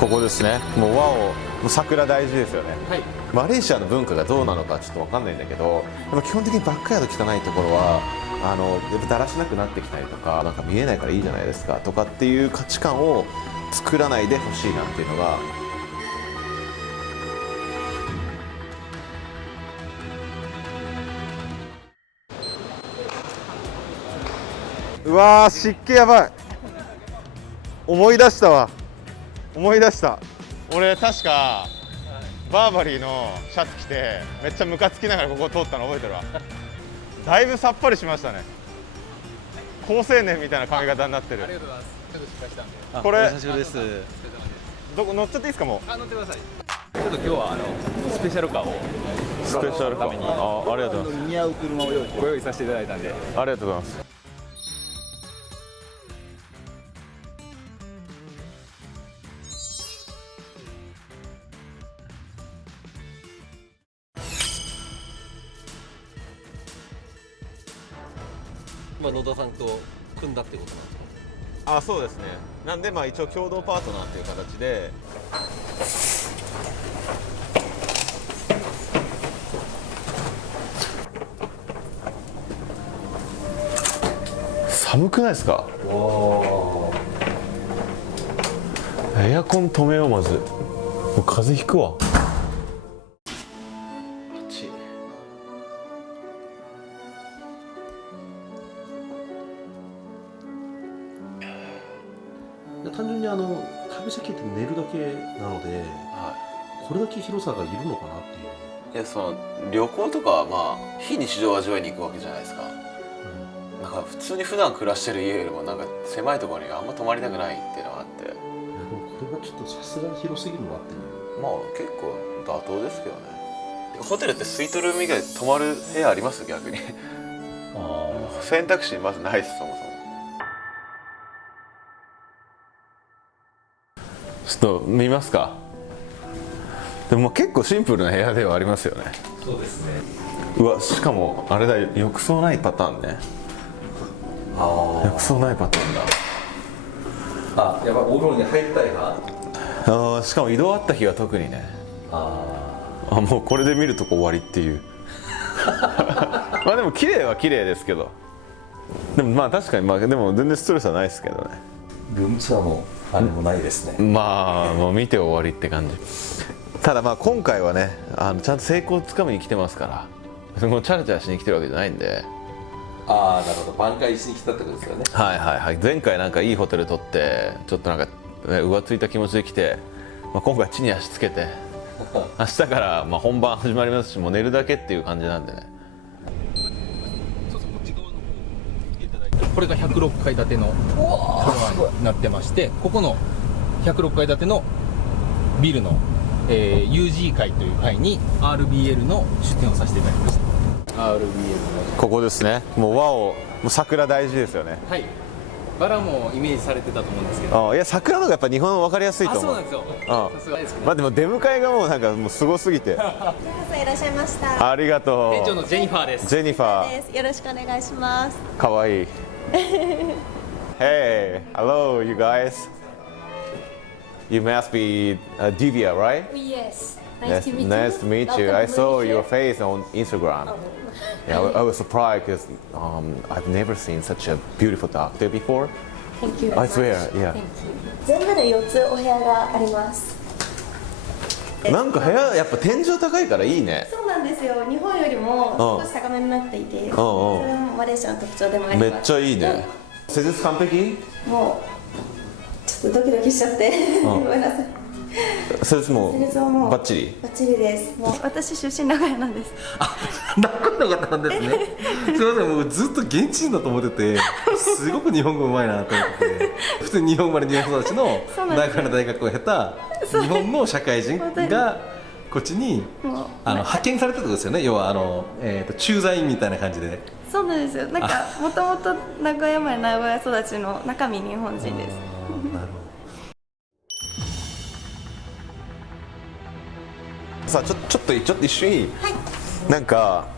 ここですね。もう和を桜大事ですよね。はい。マレーシアの文化がどうなのかちょっと分かんないんだけど、でも基本的にバックヤード汚いところはやっぱだらしなくなってきたりとか、なんか見えないからいいじゃないですかとかっていう価値観を作らないでほしいなっていうのが。うわー、湿気やばい。思い出したわ。思い出した。俺確かバーバリーのシャツ着てめっちゃムカつきながらここを通ったの覚えてるわ。だいぶさっぱりしましたね。高青年みたいな髪型になってる。ありがとうございます。ちょっと失敗したんで。これお久しぶりです。どこ乗っちゃっていいですか？もう乗ってください。ちょっと今日はスペシャルカーをスペシャルカー。ありがとうございます。似合う車をご用意させていただいたんで。ありがとうございます。野田さんと組んだってことなんですか？あ、そうですね。なんで一応共同パートナーっていう形で。寒くないですか？エアコン止めよう。まずもう風邪ひくわ。単純に旅先って寝るだけなので、これだけ広さがいるのかなっていう。いや、その旅行とかは非日常を味わいに行くわけじゃないですか。なんか普通に普段暮らしてる家よりもなんか狭いところにあんま泊まりたくないっていうのがあって、いやでもこれはちょっとさすがに広すぎるなっていう。結構妥当ですけどね。ホテルってスイートルーム以外泊まる部屋あります？逆に選択肢まずないです。そもそもちょっと見ますか。でも結構シンプルな部屋ではありますよね。そうですね。うわ、しかもあれだ、浴槽ないパターンね。浴槽ないパターンだ。やっぱお風呂に入りたいな。しかも移動あった日は特にね。もうこれで見るとこ終わりっていう。でも綺麗は綺麗ですけど、でも確かにでも全然ストレスはないですけどね。ルームツアーもあれもないですね。もう見て終わりって感じ。ただ今回はね、ちゃんと成功をつかみに来てますから、もうチャラチャラしに来てるわけじゃないんで。なるほど、挽回しに来たってことですよね。はい。前回なんかいいホテル取ってちょっとなんか浮ついた気持ちで来て、今回地に足つけて明日から本番始まりますし、もう寝るだけっていう感じなんでね。これが106階建てのフロアになってまして、ここの106階建てのビルの、UG 階という階に RBL の出店をさせていただきました。 RBL のここですね。もうもう桜大事ですよね。はい、バラもイメージされてたと思うんですけど、いや、桜の方がやっぱ日本分かりやすいと思う。そうなんですよ。さすがですね。でも出迎えがもうなんかもうすごすぎて。いらっしゃいました。ありがとう。店長のジェニファーです。ジェニファーです。よろしくお願いします。かわいい。Hey, hello, you guys. You must be Divya, right? Yes. Nice to meet you. I saw your face on Instagram. Yeah, I was surprised because I've never seen such a beautiful doctor before. Thank you. I swear, yeah. 全部で4つお部屋があります。なんか部屋やっぱ天井高いからいいね。そうなんですよ。日本よりも少し高めになっていて、それもマレーシアの特徴でもあります。めっちゃいいね。施術完璧？もうちょっとドキドキしちゃってごめんなさい。施術も施術はもうバッチリ？バッチリです。もう私出身名古屋なんです。仲良かったんですね。すみません、もうずっと現地人だと思ってて、すごく日本語うまいなと思ってて、普通に日本生まれ日本育ちの名古屋の大学を経た日本の社会人がこっちに派遣されたってことですよね。要は駐在員みたいな感じで。そうなんですよ。なんかもともと名古屋生まれ名古屋育ちの中身日本人です。なるほど。さあちょっと一緒に、なんか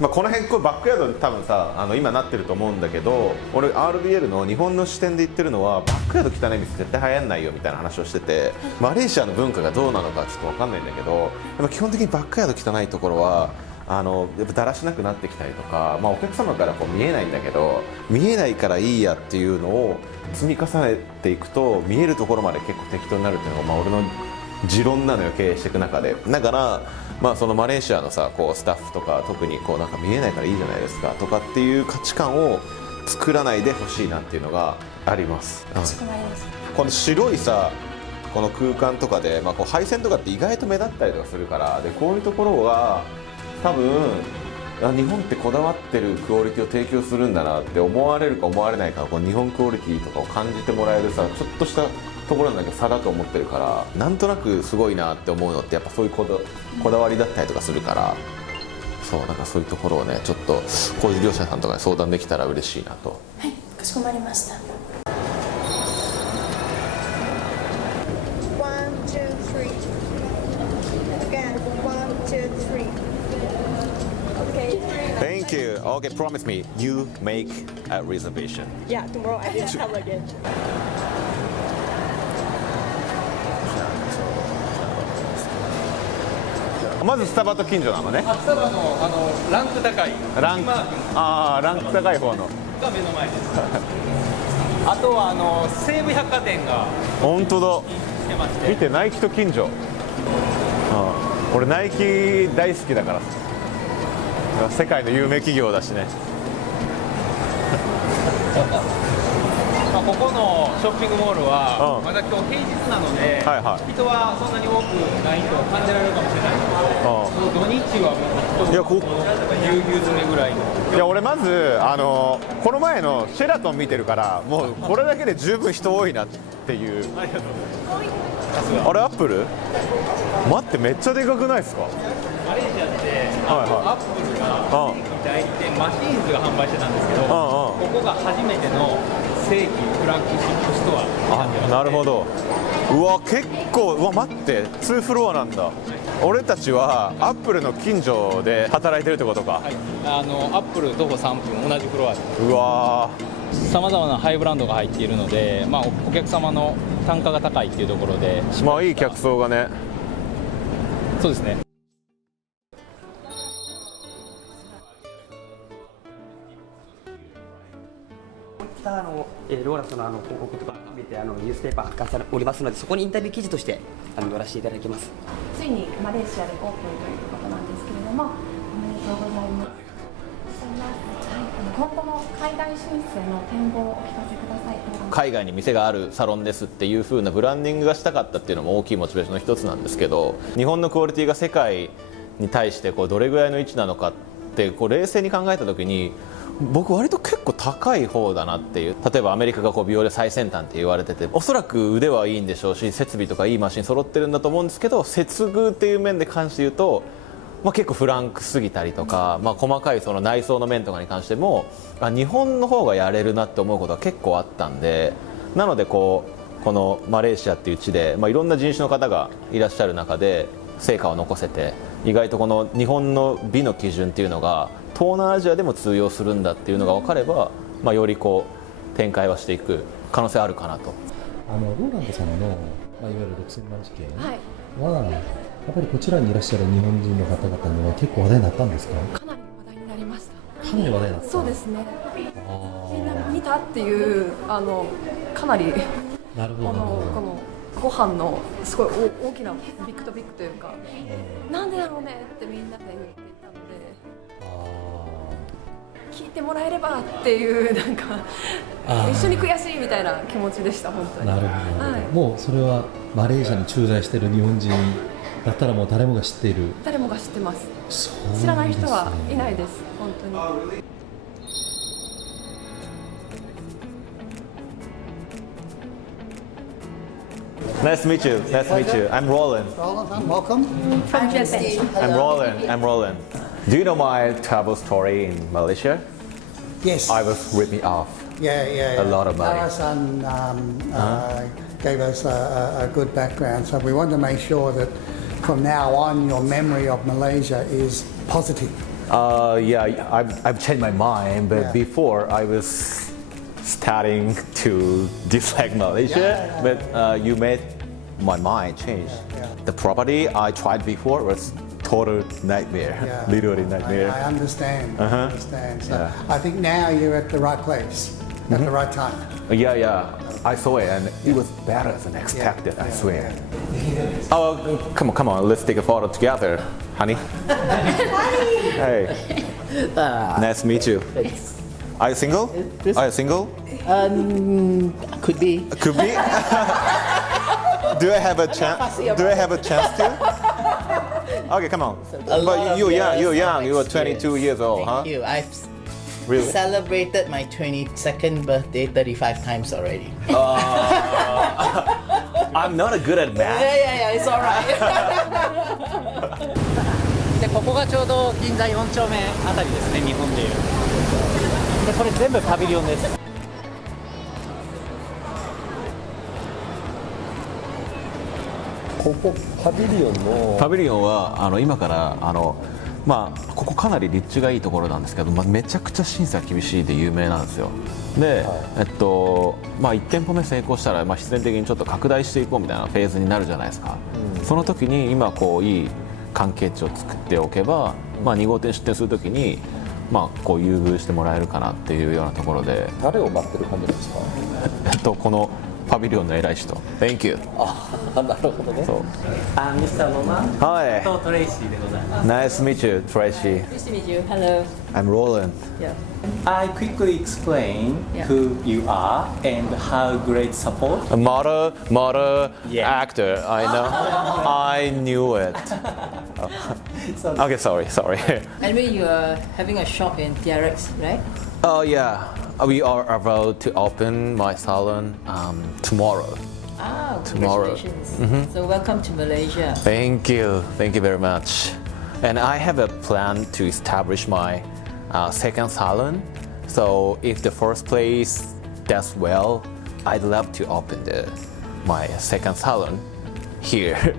まあこの辺これバックヤードに多分さ今なってると思うんだけど、俺 RBL の日本の視点で言ってるのはバックヤード汚い店絶対流行んないよみたいな話をしてて、マレーシアの文化がどうなのかちょっと分かんないんだけど、やっぱ基本的にバックヤード汚いところはやっぱだらしなくなってきたりとか、まあ、お客様からこう見えないんだけど、見えないからいいやっていうのを積み重ねていくと見えるところまで結構適当になるっていうのが、まあ、俺の持論なのよ、経営していく中で。だから、まあ、そのマレーシアのさこうスタッフとか特にこうなんか見えないからいいじゃないですかとかっていう価値観を作らないでほしいなっていうのがあります。かしこまりました。この白いさこの空間とかで、まあ、こう配線とかって意外と目立ったりとかするから、でこういうところが多分日本ってこだわってるクオリティを提供するんだなって思われるか思われないか、この日本クオリティとかを感じてもらえるさちょっとしたところなんだけど差だと思ってるから、なんとなくすごいなって思うのってやっぱそういうこだわりだったりとかするから、そうなんかそういうところをねちょっと工事業者さんとかに相談できたら嬉しいなと。はい、かしこまりました。One, two, three. Again, one, two, three. Okay. Thank you. Okay, promise me you make a reservation. Yeah, tomorrow I will come again. まずスタバと近所なのね。スタバのランク高いランクランク高い方の。が目の前です。あとは西武百貨店が本当だ。来てまして、見てナイキと近所。俺ナイキ大好きだから世界の有名企業だしね。まあ、ここのショッピングモールは、うんまだ今日平日なので、はいはい人はそんなに多くないと感じられるかもしれないんですけど、土日はもういやこぎゅうぎゅう詰めぐらいの。いや俺まずこの前のシェラトン見てるからもうこれだけで十分人多いなっていう。ありがとうございます。あれアップル待ってめっちゃでかくないですか。マレーシアってはいはいアップルが正規代理店マシーンズが販売してたんですけど、ここが初めての正規フラッグシップストアになってます。なるほど。うわ結構待って2フロアなんだ。俺たちはアップルの近所で働いてるってことか。はい、アップル徒歩3分同じフロアでうわさまざまなハイブランドが入っているので、まあ、お客様の単価が高いっていうところで、まあいい客層がね。そうですね。ローラスの広告とか含めてニュースペーパー発刊されておりますので、そこにインタビュー記事として寄らせていただきます。ついにマレーシアでオープンということなんですけれども、おめでとうございます。今後の海外進出への展望をお聞かせください。海外に店があるサロンですっていう風なブランディングがしたかったっていうのも大きいモチベーションの一つなんですけど、日本のクオリティが世界に対してどれぐらいの位置なのかって冷静に考えた時に僕割と結構高い方だなっていう。例えばアメリカが美容で最先端って言われてて、おそらく腕はいいんでしょうし設備とかいいマシン揃ってるんだと思うんですけど、接遇っていう面で関して言うと、結構フランクすぎたりとか、細かいその内装の面とかに関しても日本の方がやれるなって思うことが結構あったんで、なのでこのマレーシアっていう地で、いろんな人種の方がいらっしゃる中で成果を残せて、意外とこの日本の美の基準っていうのが東南アジアでも通用するんだっていうのが分かれば、より展開はしていく可能性あるかなと。ローランド様の、いわゆる6000万事件は、やっぱりこちらにいらっしゃる日本人の方々には結構話題になったんですか？かなり話題になりました。かなり話題になった。そうですね。みんな見たっていうかなりなるほどこのご飯のすごい大きなビッグとビッグというか、なんでだろうねってみんなで言っていたので、聞いてもらえればっていう一緒に悔しいみたいな気持ちでした本当に。なるほど、もうそれはマレーシアに駐在している日本人だったらもう誰もが知っている。誰もが知ってます。そう知らない人はいないです本当に。Nice to meet you. Nice to meet you. I'm Roland. Roland, welcome. From Japan. I'm Roland. I'm Roland. Do you know my travel story in Malaysia? Yes. I was ripped off. Yeah. A lot of money. Our son gave us a good background, so we want to make sure that from now on your memory of Malaysia is positive. Yeah, I've changed my mind, but before I was starting to dislike Malaysia, but you made my mind change. The property I tried before was total nightmare, literally nightmare. I understand. I understand. So I think now you're at the right place at the right time. Yeah, I saw it and it was better than expected, I swear. Oh, come on, let's take a photo together, honey. Hey, nice to meet you. Are you single? Are you single? Could be. Could be. Do I have a chance? Do I have a chance to? Okay, come on. But you're young. You were 22 years old, huh? Thank you. I've Really? celebrated my 22nd birthday 35 times already. I'm not good at math. Yeah, it's alright. でここがちょうど銀座4丁目あたりですね、日本でいう。でこれ全部パビリオンです。ここパビリオンのパビリオンは今からまあここかなり立地がいいところなんですけど、めちゃくちゃ審査厳しいで有名なんですよ。で、まあ1店舗目成功したら、必然的にちょっと拡大していこうみたいなフェーズになるじゃないですか。その時に今こういい関係値を作っておけば、2号店出店する時にこう優遇してもらえるかなっていうようなところで。誰を待ってる感じなんですか？このパビリオンの偉い人。Thank you。なるほどね。そう。ミスターロマン。はい。とトレイシーでございます。Nice to meet you, Tracy. Nice to meet you. Hello. I'm Roland. Yeah. I quickly explain who you are and how great support. A model, actor. I know. I knew it. Okay, sorry. Anyway, you are having a shop in TRX, right? Oh yeah, we are about to open my salon tomorrow. Tomorrow. Congratulations. So welcome to Malaysia. Thank you very much. And I have a plan to establish my second salon. So if the first place does well, I'd love to open my second salon here.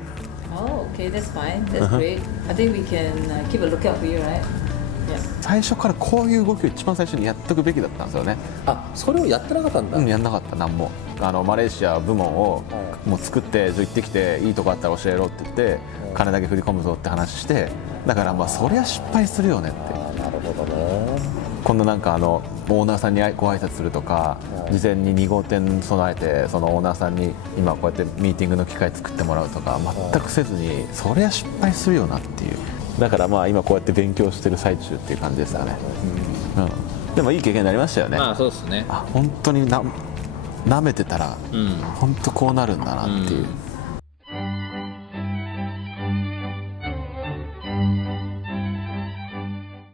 Oh, okay, that's fine. That's great. I think we can keep a lookout for you, right? 最初からこういう動きを一番最初にやっとくべきだったんですよね。それをやってなかったんだ。やんなかった。何もマレーシア部門をもう作って、行ってきていいとこあったら教えろって言って、金だけ振り込むぞって話して、だからそりゃ失敗するよねって。なるほどね。今度オーナーさんにご挨拶するとか、事前に2号店備えてそのオーナーさんに今こうやってミーティングの機会作ってもらうとか全くせずに、そりゃ失敗するよなっていう。だから今こうやって勉強してる最中っていう感じですよね。でもいい経験になりましたよね。そうですね。本当になめてたら、本当こうなるんだなっていう。